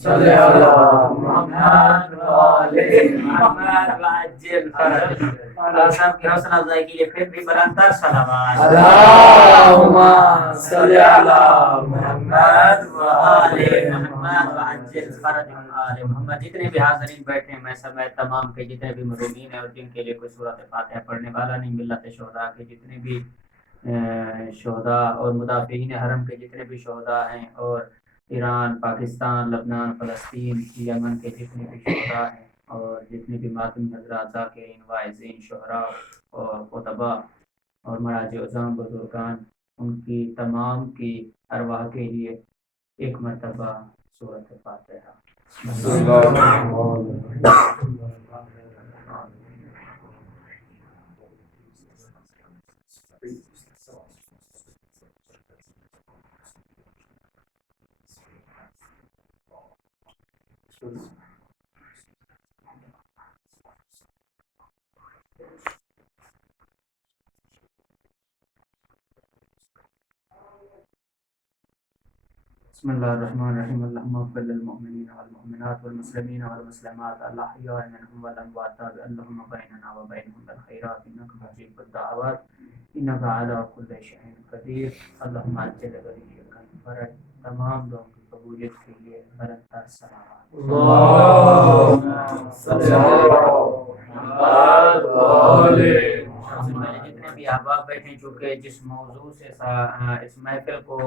صلی علی محمد و آل محمد وعجل فرج اور سب کی حوصلہ افزائی کے لیے پھر بھی بلندتر صلوات اللہم صلی علی محمد و آل محمد وعجل فرج آل محمد. جتنے بھی حاضرین بیٹھے ہیں میں سمیت تمام کے جتنے بھی مرومین ہیں اور جن کے لیے کوئی سورۃ فاتحہ پڑھنے والا نہیں، ملت شہداء کے جتنے بھی شہداء اور مدافعین حرم کے جتنے بھی شہداء ہیں، اور ایران، پاکستان، لبنان، فلسطین، یمن کے جتنے بھی شہداء ہیں، اور جتنے بھی ماتمی حضرات، ذاکرین، واعظین، شہراء اور خطباء اور مراجع عظام بزرگان، ان کی تمام کی ارواح کے لیے ایک مرتبہ سورۃ فاتحہ. بسم اللہ الرحمن الرحیم. اللهم اغفر للمؤمنین والمؤمنات والمسلمین والمسلمات الاحیاء منهم والاموات، اللهم بیننا وبینهم بالخیرات انک مجیب الدعوات انک علی کل شیء قدیر. اللهم عجل بریک فرج. تمام لوگوں کی قبولیت کے لیے بلندتر صلوات. اللہم صلی علی محمد و آل محمد. جتنے بھی احباب بیٹھے، چونکہ جس موضوع سے اس محفل کو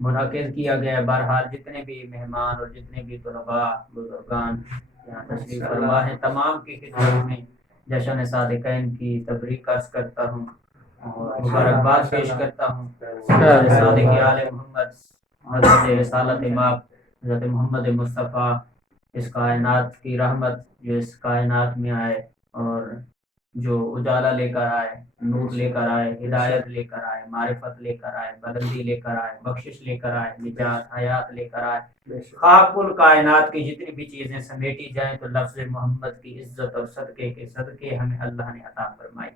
منعقد کیا گیا، بہرحال جتنے بھی مہمان اور جتنے بھی طلباء بزرگان یہاں تشریف فرما ہے، تمام کی خدمت میں جشن صادقین کی تبریک عرض کرتا ہوں اور مبارکباد پیش کرتا ہوں. صادق آل محمد حضرت رسالت ماب حضرت محمد مصطفیٰ، اس کائنات کی رحمت جو اس کائنات میں آئے اور جو اجالا لے کر آئے، نور لے کر آئے، ہدایت لے کر آئے، معرفت لے کر آئے، بلندی لے کر آئے، بخشش لے کر آئے، نجات حیات لے کر آئے. خاک الکائنات کی جتنی بھی چیزیں سمیٹی جائیں تو لفظ محمد کی عزت اور صدقے کے صدقے ہمیں اللہ نے عطا فرمائی.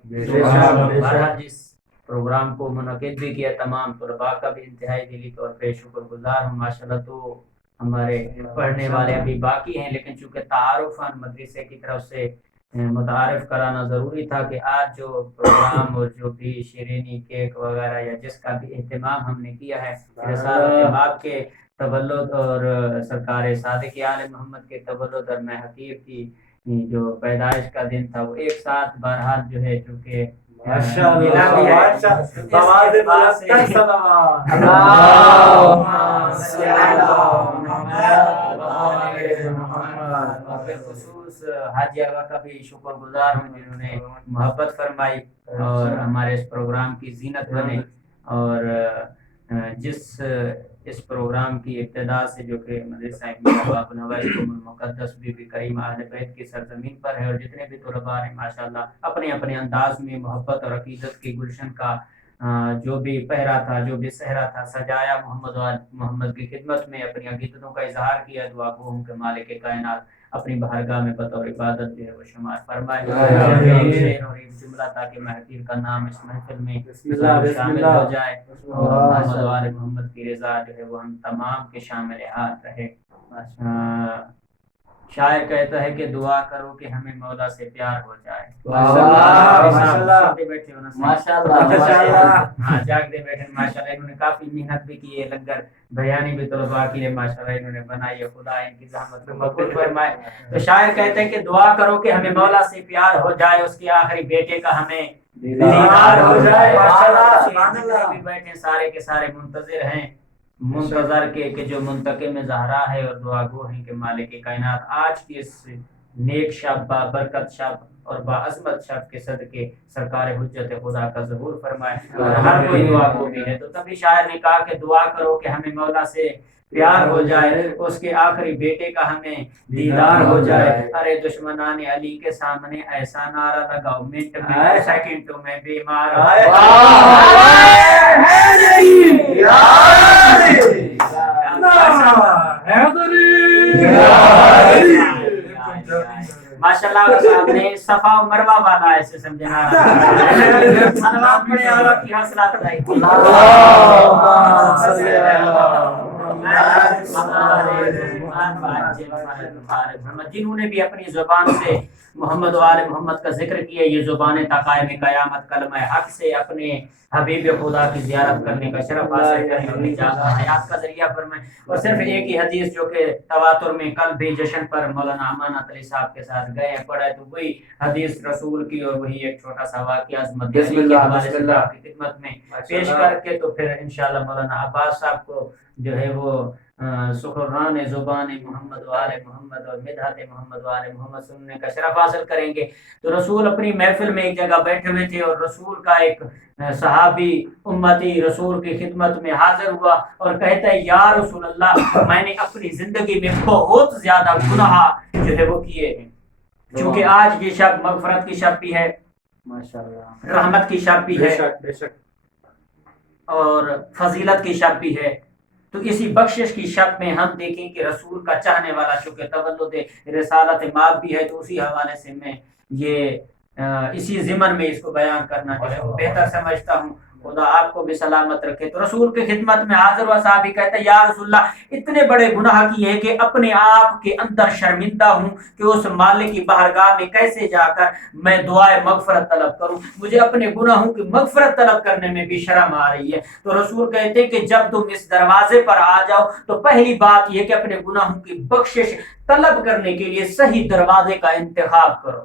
بہرحال جس پروگرام کو منعقد بھی کیا، تمام طلباء کا بھی انتہائی دلی طور پہ شکر گزار ہوں. ماشاءاللہ تو ہمارے پڑھنے والے ابھی باقی ہیں، لیکن چونکہ تعارفاً مدرسے کی طرف سے متعارف کرانا ضروری تھا کہ آج جو پروگرام اور جو بھی شیرینی، کیک وغیرہ یا جس کا بھی اہتمام ہم نے کیا ہے، رسالت ماب کے تولد اور سرکار صادق آل محمد کے تولد اور میں حقیق کی جو پیدائش کا دن تھا، وہ ایک ساتھ بہرحال جو ہے چونکہ خصوص حاجی آغا کا بھی شکر گزار ہوں جنہوں نے محبت فرمائی اور ہمارے اس پروگرام کی زینت بنے. اور جس اس پروگرام کی ابتدا سے جو کہ مدرسہ باب نوائیکم المقدس بی بی کریم اہل بیت کی سرزمین پر ہے، اور جتنے بھی طلباء ہیں ماشاءاللہ اپنے اپنے انداز میں محبت اور عقیدت کی گلشن کا جو بھی پہرا تھا، جو بھی صحرا تھا، سجایا. محمد کی خدمت میں اپنی عقیدتوں کا اظہار کیا. دعا گو ہوں کہ مالک کائنات اپنی بارگاہ میں بطور عبادت جو ہے وہ شمار فرمائے. اور ایک جملہ تاکہ محقیر کا نام اس محفل میں شامل ہو جائے اور محمد و آل محمد کی رضا جو ہے وہ ہم تمام کے شامل حال رہے. شاعر کہتا ہے کہ دعا کرو کہ ہمیں مولا سے پیار ہو جائے. جاگتے بیٹھے ماشاءاللہ انہوں نے کافی محنت بھی کی ہے، لنگر بیانی بھی طلباء کے لیے ماشاءاللہ انہوں نے بنائی ہے. خدا ان کی زحمت کو مقبول فرمائے. تو شاعر کہتے ہیں کہ دعا کرو کہ ہمیں مولا سے پیار ہو جائے، اس کے آخری بیٹے کا ہمیں دیدار ہو جائے. ماشاءاللہ بھی بیٹھے سارے کے سارے منتظر ہیں، منتظر کے کہ جو منتقم زہرا ہے اور دعا گو ہیں کہ مالک کائنات آج کی اس نیک شب، با برکت شب اور با عظمت شب کے صدقے سرکار حجت خدا کا ظہور فرمائے. اور ہر کوئی دعا گو بھی ہے. تو تبھی شاعر نے کہا کہ دعا کرو کہ ہمیں مولا سے پیار ہو جائے، اس کے آخری بیٹے کا ہمیں دیدار ہو جائے. ارے دشمنان علی کے سامنے ایسا نعرہ لگاؤ، منٹ میں سیکنڈوں میں بیمار ماشاءاللہ. صاحب نے صفا و مروہ والا ایسے سمجھنا سلوات پڑھے اور کی حوصلہ افزائی. اللہم صلی علی محمد जिन्होंने भी अपनी जुबान से मोहम्मद व आले मोहम्मद का जिक्र किया, ये जुबानें ता क़याम क़यामत कलमा हक से अपने हबीब खुदा की ज़ियारत करने का शरफ हासिल करें और निजात हयात का जरिया फरमाएं। और सिर्फ एक ही हदीस जो कि तवातुर में कल भी जश्न पर मौलाना अमानत अली साहब के साथ गए पढ़े, तो वही हदीस रसूल की और वही एक छोटा सा वाक़या अज़मत की खिदमत में पेश करके तो फिर इंशाअल्लाह मौलाना अब्बास साहब को जो है वो सुखरान ज़ुबान मोहम्मद वाले मोहम्मद और मिदहत मोहम्मद वाले मोहम्मद सुनने का शरफ हासिल करेंगे। तो रसूल अपनी महफिल में एक जगह बैठे हुए थे और रसूल का एक सहाबी उम्मती रसूल की खिदमत में हाजिर हुआ और कहता है, या रसूल अल्लाह, मैंने अपनी जिंदगी में बहुत ज्यादा गुनाह जो है वो किए हैं। क्योंकि आज ये शब मगफरत की शब भी है, माशाअल्लाह, रहमत की शब भी है और फजीलत की शब भी है। तो इसी बख्शिश की शब में हम देखें कि रसूल का चाहने वाला चूँकि तवल्लुद रिसालत माब भी है, तो उसी हवाले से मैं ये इसी ज़िमन में इसको बयान करना जो है वो बेहतर समझता हूँ। खुदा आपको भी सलामत रखे। तो रसूल की खिदमत में हाजिर हुआ साहबी कहता है, या रसूलल्लाह, इतने बड़े गुनाह किए हैं कि अपने आप के अंदर शर्मिंदा हूँ कि उस मालिक की बारगाह में कैसे जाकर मैं दुआए मगफरत तलब करूँ। मुझे अपने गुनाहों की मगफरत तलब करने में भी शर्म आ रही है। तो रसूल कहते हैं कि जब तुम इस दरवाजे पर आ जाओ तो पहली बात यह कि अपने गुनाहों की बख्शिश तलब करने के लिए सही दरवाजे का इंतखाब करो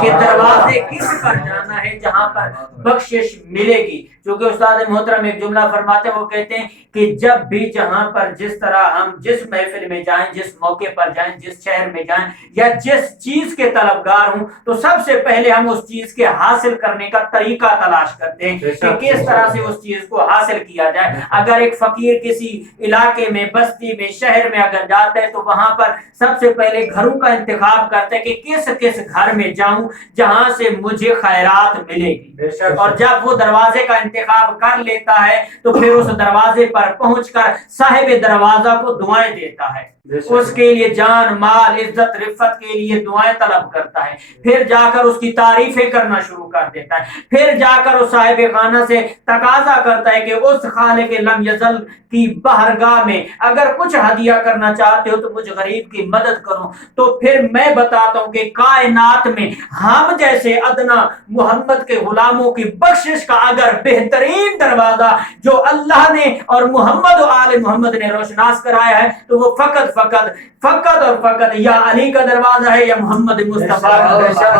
कि दरवाजे किस पर जाना है जहां पर बख्शिश मिलेगी। क्योंकि उस्ताद मोहतरम एक जुमला फरमाते हैं, वो कहते हैं कि जब भी जहां पर जिस तरह हम जिस महफिल में जाएं, जिस मौके पर जाएं, जिस शहर में जाएं या जिस चीज के तलबगार हूं, तो सबसे पहले हम उस चीज के हासिल करने का तरीका तलाश करते हैं कि किस तरह से उस चीज को हासिल किया जाए। अगर एक फकीर किसी इलाके में, बस्ती में, शहर में अगर जाता है तो वहां पर सबसे पहले घरों का इंतखाब करते हैं कि किस किस घर में जाऊं जहां से मुझे खैरात मिलेगी। और जब वो दरवाजे का इंतखाब कर लेता है तो फिर उस दरवाजे पर पहुंचकर साहिब दरवाजा को दुआएं देता है, उसके लिए जान माल इज्जत रिफत के लिए दुआएं तलब करता है, फिर जाकर उसकी तारीफें करना शुरू कर देता है, फिर जाकर उस साहिब खाना से तकाजा करता है कि उस खाने के लम यजल की बारगाह में अगर कुछ हदिया करना चाहते हो तो मुझ गरीब की मदद करो। तो फिर मैं बताता हूं कि कायनात में हम जैसे अदना मोहम्मद के गुलामों की बख्शिश का अगर बेहतरीन दरवाजा जो अल्लाह ने और मोहम्मद और आले मोहम्मद ने रोशनास कराया है तो वो फकत और फकत या अली का दरवाजा है या मोहम्मद मुस्तफा का दरवाजा।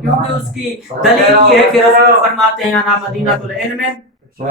क्योंकि उसकी दलील ये है कि रसूल फरमाते हैं, अना मदीनतुल इल्म कि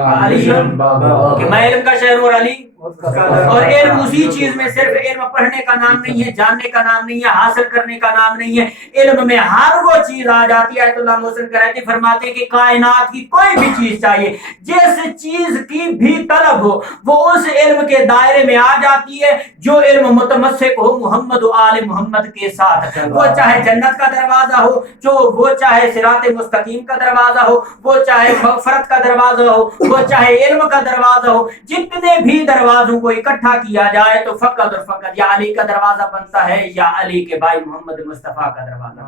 मैं इल्म का शहर और अली, और इल्म उसी चीज में सिर्फ इल्म पढ़ने का नाम नहीं है, जानने का नाम नहीं है, हासिल करने का नाम नहीं है। इल्म में हर वो चीज आ जाती है। आयतुल्लाह मोहसिन कराची फरमाते हैं कि कायनात की कोई भी चीज चाहिए, जिस चीज की भी तलब हो वो उस इल्म के दायरे में आ जाती है जो इल्म मुतमस्सिक हो मोहम्मद व आले मोहम्मद के साथ। वो चाहे जन्नत का दरवाजा हो, जो वो चाहे सिराते मुस्तकीम का दरवाजा हो, वो चाहे मगफरत का दरवाजा हो, वो चाहे इल्म का दरवाजा हो, जितने भी दरवाजों को इकट्ठा किया जाए तो फकत और फकत या अली का दरवाजा बनता है या अली के भाई मोहम्मद मुस्तफा का दरवाजा।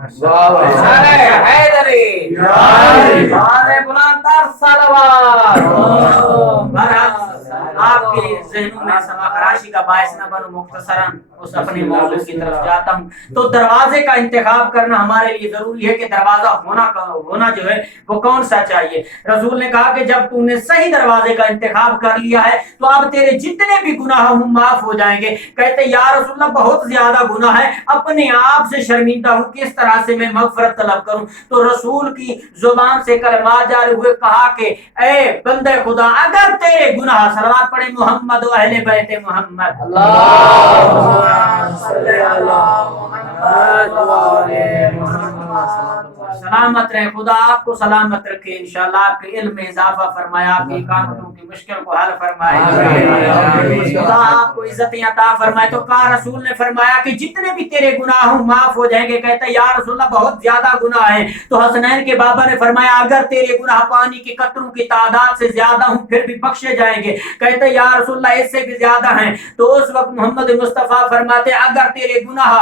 आपके ज़हनों में समाखराशी का बायस न बनूं, मुख्तसरन उस अपने मौजू की तरफ जाता हूँ। तो दरवाजे का इंतखाब करना हमारे लिए जरूरी है कि दरवाजा होना जो है वो कौन सा चाहिए। रसूल ने कहा कि जब तूने सही दरवाजे का इंतखाब कर लिया है तो अब तेरे जितने भी गुनाह हूँ माफ हो जाएंगे। कहते या रसूलल्लाह, बहुत ज्यादा गुनाह है, अपने आप से शर्मिंदा हूँ, किस तरह से मैं मगफरत तलब करूं। तो रसूल की जुबान से कलमात जारी हुए, कहा कि ए बंदे खुदा, अगर तेरे गुनाह, सलवात पढ़े मोहम्मद व अहले बैत मोहम्मद, सलामत रहे, खुदा आपको सलामत रखे इंशाअल्लाह, आपके इल्म में इजाफा फरमाया, आपकी कामतों की मुश्किल को हल फरमाए। खुदा आपको इज्जत अता फरमाए। तो कहा रसूल ने फरमाया कि जितने भी तेरे गुनाह हो माफ हो जाएंगे। कहते या रसूलल्लाह बहुत ज्यादा गुनाह है। तो हसनैन के बाबा ने फरमाया अगर तेरे गुनाह पानी के कतरों की तादाद से ज्यादा हूं फिर भी बख्शे जाएंगे। कहते या रसूलल्लाह इससे भी ज्यादा हैं। तो उस वक्त मोहम्मद मुस्तफा फरमाते अगर तेरे गुनाह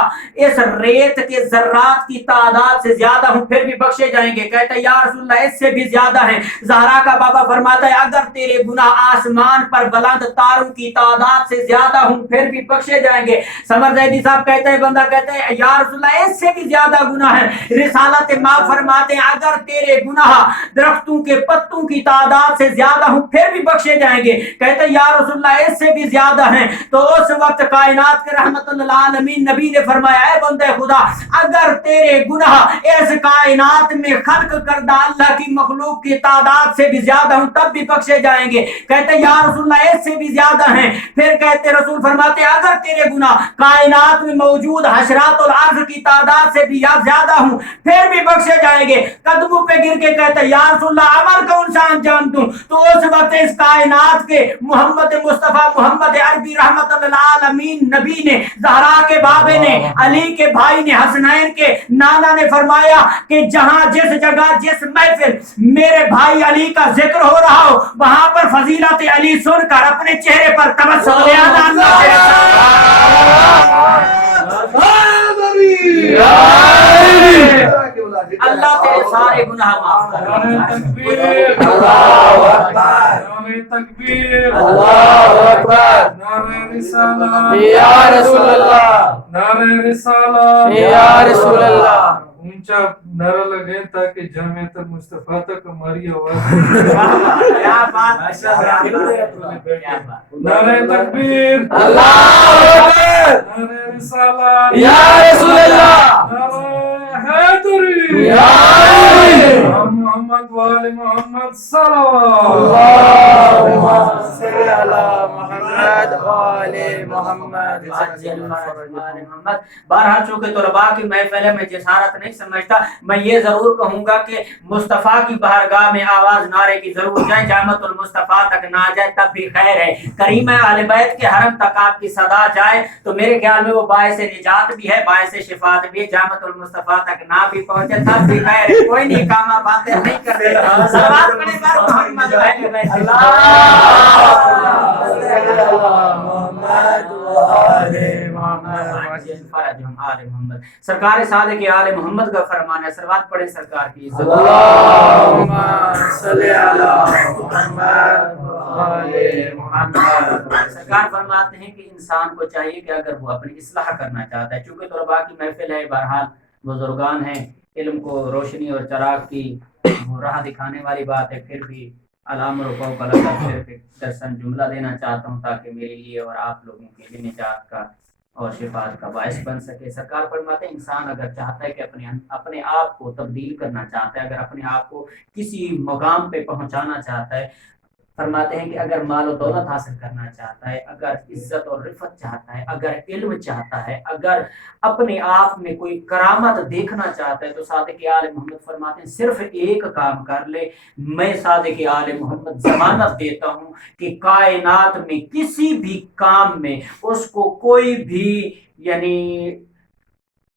इस रेत के जर्रात की तादाद से ज्यादा हूं फिर भी बख्शे जाएंगे। कहते या रसूलल्लाह इससे भी ज्यादा हैं। ज़हरा का बाबा फरमाता है अगर तेरे गुनाह आसमान पर बुलंद तारों की तादाद से ज्यादा हूं फिर भी बख्शे जाएंगे। समर जैदी साहब कहते हैं, बंदा कहते हैं या रसूलल्लाह इससे भी ज्यादा गुनाह है। रिसालत माफ फरमाते हैं अगर तेरे गुनाह दरख्तों के पत्तों की तादाद से ज्यादा हूं फिर भी बख्शे जाएंगे। कहते या रसूलल्लाह इससे भी ज्यादा हैं। तो उस वक्त कायनात के रहमतुल लिल आलमीन नबी ने फरमाया ऐ बंदे खुदा अगर तेरे गुनाह इस कायनात में खल्क करदा अल्लाह की मखलूक की तादाद से भी ज्यादा हूं तब भी बख्शे जाएंगे। कहते या रसूलल्लाह इससे भी ज्यादा हैं। फिर कहते रसूल फरमाते अगर तेरे गुनाह कायनात में मौजूद हशरातुल अर्ज़ की तादाद से भी ज्यादा हूं फिर भी बख्शे जाएंगे। कदमों पे गिर के कहते या रसूलल्लाह अमर कौन सा अंजाम दूं। तो उस वक्त इस कायनात के मोहम्मद मुस्तफा मोहम्मद अरबी रहमतुल लिल आलमीन नबी ने ज़हरा के बाबे ने अली के भाई ने हसनैन के नाना ने फरमाया कि जहां जिस जगह जिस महफिल मेरे भाई अली का जिक्र हो रहा हो वहां पर फजीलत अली सुनकर अपने चेहरे पर तबस्सुम ले आना। अल्लाह तेरे सारे गुनाह माफ करे। तकबीर अल्लाहु अकबर तकबीर अल्लाहु अकबर नारे रिसालत या रसूल अल्लाह नारे रिसालत या रसूल अल्लाह। ऊंचा नारा लगे ताकि जमीयत मुस्तफा तक हमारी आवाज क्या बात नारे तकबीर अल्लाहु अकबर नारे रिसालत या रसूल अल्लाह नारे हैदरी या मोहम्मद वाले मोहम्मद सल्लल्लाहु अलैहि मोहम्मद वाले मोहम्मद। बहरहाल चूंकि तलबा की महफिल में जसारत नहीं समझता मैं ये जरूर कहूंगा कि मुस्तफा की बारगाह में आवाज नारे की जरूर जाए। जामतुल मुस्तफा तक ना जाए तब भी खैर है। करीम अहले बैत के हरम तक आपकी सदा जाए तो मेरे ख्याल में वो बायस निजात भी है बायस शिफात भी है। जामतुल मुस्तफा तक ना भी पहुंचे तब भी खैर है। कोई नहीं कामा बातें नहीं करते। सलावत पढ़े पर मोहम्मद मोहम्मद सरकार सादिक आले मोहम्मद का फरमान है। सलावत पढ़े सरकार की इज्जत। अल्लाहुम्मा सल्ली अला मुहम्मद वाले मोहम्मद। सरकार फरमाते हैं कि इंसान को चाहिए कि अगर वो अपनी इस्लाह करना चाहता है चूंकि तलबा की महफिल है बहरहाल बुजुर्गान हैं इल्म को रोशनी और चराग की राह दिखाने वाली बात है फिर भी अलामर दर्शन जुमला देना चाहता हूँ ताकि मेरे लिए और आप लोगों के लिए निजात का और शिफात का बायस बन सके। सरकार फरमाते हैं इंसान अगर चाहता है कि अपने आप को तब्दील करना चाहता है अगर अपने आप को किसी मकाम पे पहुंचाना चाहता है फरमाते हैं कि अगर माल और दौलत हासिल करना चाहता है अगर इज्जत और रिफत चाहता है अगर इल्म चाहता है अगर अपने आप में कोई करामत देखना चाहता है तो सादिक आले मोहम्मद फरमाते हैं सिर्फ एक काम कर ले। मैं सादिक आले मोहम्मद जमानत देता हूँ कि कायनात में किसी भी काम में उसको कोई भी यानी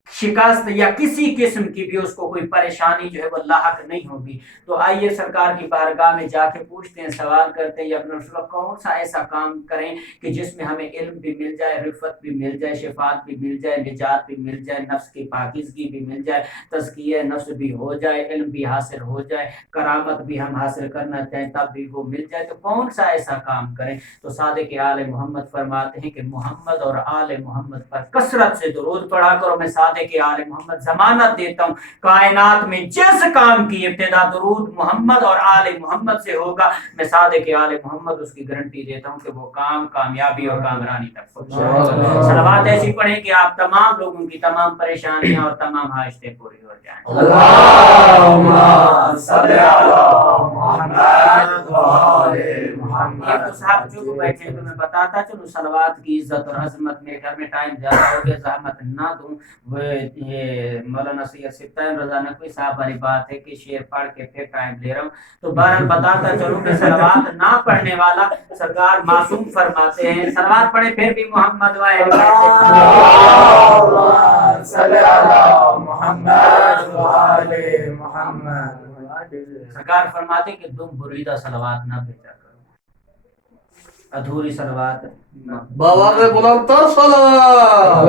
शिकस्त या किसी किस्म की भी उसको कोई परेशानी जो है वो लाहक नहीं होगी। तो आइए सरकार की बारगाह में जाके पूछते हैं सवाल करते हैं या अपना रसूल कौन सा ऐसा काम करें कि जिसमें हमें इल्म भी मिल जाए रिफत भी मिल जाए शिफात भी मिल जाए निजात भी मिल जाए नफ्स की पाकीज़गी भी मिल जाए तज़किया नफ्स भी हो जाए इल्म भी हासिल हो जाए करामत भी हम हासिल करना चाहें तब भी वो मिल जाए। तो कौन सा ऐसा काम करें। तो सादिक आले मोहम्मद फरमाते हैं कि मोहम्मद और आले मोहम्मद पर कसरत से दुरूद पढ़ा करो। मैं के आले मोहम्मद जमानत देता हूँ कायनात में जिस काम की इब्तिदा दुरूद मोहम्मद और आले मोहम्मद से होगा मैं सादिक आले मोहम्मद उसकी गारंटी देता हूँ कि वो काम कामयाबी और कामरानी तक पहुंचे। सलावत ऐसी पढ़ें कि आप तमाम लोगों की तमाम परेशानियां और तमाम हाइस्तें पूरी हो जाएं। अल्लाहुम्मा सल्ली अला मुहम्मद व आले मुहम्मद। ये तो साहब जो बैठे तो मैं बताता चलूं सलावत की इज्जत और अजमत मेरे घर में टाइम ज्यादा हो गया जहमत ना दूं ये मौलाना सैयद सिद्दीक रज़ा नकवी साहब वाली बात है कि शेर पढ़ के फिर टाइम ले रहा हूँ, तो बहरहाल बताता चलूं कि सलवात ना पढ़ने वाला सरकार मासूम फरमाते हैं, सलवात पढ़े फिर भी मोहम्मद व अहले सरकार फरमाते कि तुम बुरीदा सलवात ना भेजा करो, अधूरी सलवात बाबा ने बुलंदतर सलाम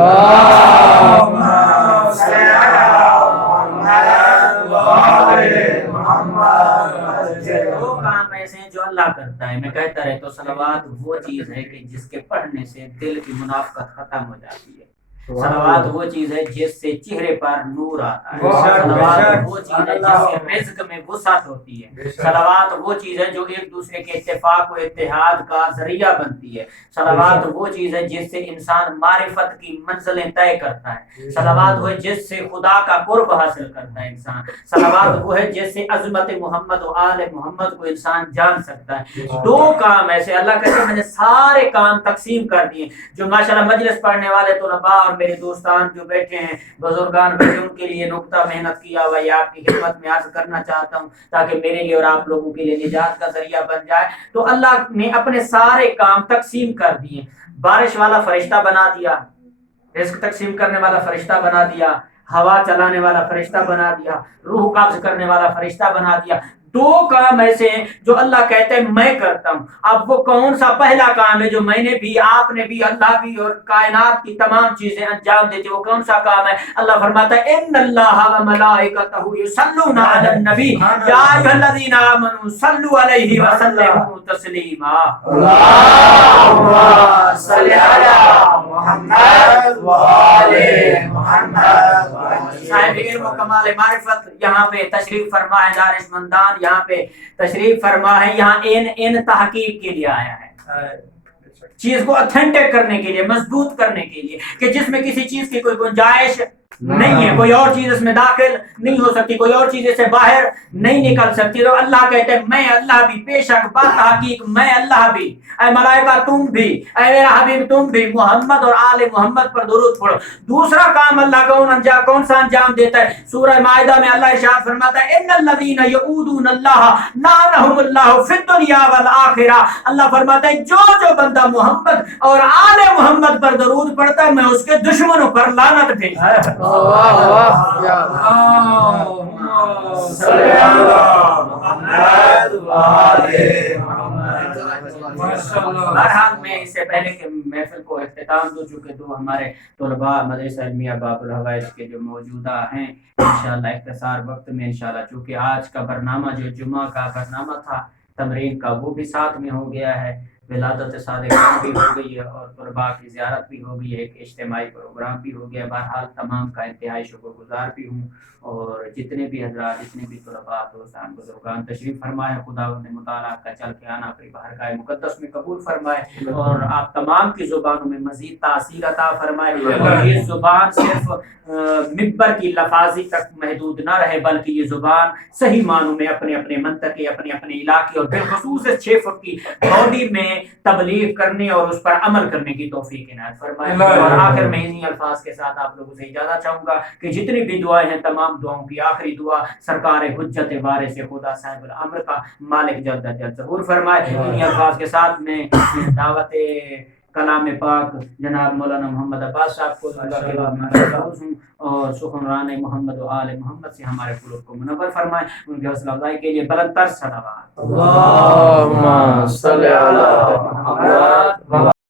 वो काम ऐसे हैं जो अल्लाह करता है। मैं कहता रहे तो सलवात वो चीज है कि जिसके पढ़ने से दिल की मुनाफकत खत्म हो जाती है। सलवात वो चीज है जिससे चेहरे पर नूर आता है। सलवात वो चीज है जिससे रिज़्क में वुसअत होती है। सलवात वो चीज है जो एक दूसरे के इत्तेफाक और इत्तेहाद का जरिया बनती है। सलवात वो चीज है जिससे इंसान मारिफत की मंजिलें तय करता है। सलवात वो है जिससे खुदा का कुर्ब हासिल करता है इंसान। सलवात वो है जिससे अज़मत मोहम्मद और आले मोहम्मद को इंसान जान सकता है। दो काम ऐसे अल्लाह कहते मैंने सारे काम तकसीम कर दिए। जो माशाल्लाह मजलिस पढ़ने वाले तलबा और मेरे दोस्तान जो बैठे हैं, बुजुर्गान बैठे, उनके लिए नुक्ता मेहनत किया हुआ है, आपकी खिदमत में अर्ज करना चाहता हूँ ताकि मेरे लिए और आप लोगों के लिए निजात का जरिया बन जाए। तो अल्लाह ने अपने सारे काम तकसीम कर दिए। बारिश वाला फरिश्ता बना दिया, रिज़्क तकसीम करने वाला फरिश्ता बना दिया, हवा चलाने वाला फरिश्ता बना दिया, रूह कब्ज करने वाला फरिश्ता बना दिया। दो काम ऐसे हैं जो अल्लाह कहते हैं मैं करता हूँ। अब वो कौन सा पहला काम है जो मैंने भी, आपने भी, अल्लाह भी और कायनात की तमाम चीजें अंजाम देती, वो कौन सा काम है? अल्लाह फरमाता है इन्नल्लाह व मलाइकतहु युसल्लूना अलन नबी या अय्युहल्लज़ीना आमनू सल्लु अलैहि व सल्लिमू तस्लीमा। अल्लाहुम्मा सल्लि अला मुहम्मद व आले मुहम्मद। साहिब इल्म व कमाल मारिफत यहाँ पे तशरीफ फरमा है, दानिशमंदान यहाँ पे तशरीफ फरमा है। यहाँ इन तहकीक के लिए आया है, चीज को ऑथेंटिक करने के लिए, मजबूत करने के लिए कि जिसमें किसी चीज की कोई गुंजाइश नहीं है, कोई और चीज इसमें दाखिल नहीं हो सकती, कोई और चीज इससे बाहर नहीं निकल सकती। तो अल्लाह कहते हैं मैं अल्लाह भी, बेशक बात हकीक मैं अल्लाह भी, ऐ मलाइका तुम भी, ऐ मेरा हबीब तुम भी मोहम्मद और आले मोहम्मद पर दुरूद पढ़ो। दूसरा काम अल्लाह कौन सा अंजाम देता है? सूरह माइदा में अल्लाह इरशाद फरमाता है इन्नल्लज़ीना यऊदूनल्लाह लानहुमुल्लाहु फिद दुनिया वल आखिरह। अल्लाह फरमाता है जो बंदा मोहम्मद और आले मोहम्मद पर दुरूद पढ़ता है मैं उसके दुश्मनों पर लानत भेजता हूं। बहरहाल मैं इससे पहले कि महफिल को इख्तिताम दूं, चूँकि दो हमारे तलबा मदरसा इल्मिया बाबुल हवाइज के जो मौजूदा हैं इंशाअल्लाह इख्तिसार वक्त में इंशाअल्लाह, चूँकि आज का बरनामा जो जुमा का बरनामा था तमरीन का वो भी साथ में हो गया है, विलादत सादिक़ा भी हो गई है और तलबा की ज़ियारत भी हो गई है, एक इज्तिमाई प्रोग्राम भी हो गया। बहरहाल तमाम का इंतहाई शुक्रगुजार भी हूँ और जितने भी हज़रात, जितने भी तलबा दोस्तान बुजुर्गान तशरीफ़ फरमाए, खुदावंद मुताला का चल के आना अपनी बारगाह मुक़द्दस में कबूल फरमाए और आप तमाम की ज़ुबानों में मज़ीद तासीर अता फरमाए और ये ज़ुबान सिर्फ मिंबर की लफाजी तक महदूद ना रहे, बल्कि ये ज़ुबान सही मानों में अपने अपने मंतके, अपने अपने इलाके और बिलखुसूस 6 फुट की बॉडी में तबलीग करने और उस पर अमल करने की तौफीक इनायत फरमाए। और आखिर में इन्हीं अल्फाज के साथ आप लोगों से इजाजत चाहूंगा कि जितनी भी दुआएं हैं तमाम दुआओं की आखिरी दुआ सरकार हुज्जत वारिस खुदा साहिब अमर का मालिक जल्द ज़हूर फरमाए। इन्हीं अल्फाज के साथ में दावत कलाम पाक जनाब मौलाना मोहम्मद अब्बास साहब को और सुखनरान मोहम्मद और आले मोहम्मद से हमारे कुलूब को मुनव्वर फरमाए, उनके हौसला अफजाई के लिए बुलंद तर सलावत। अल्लाहुम्मा सल्लि अला मुहम्मद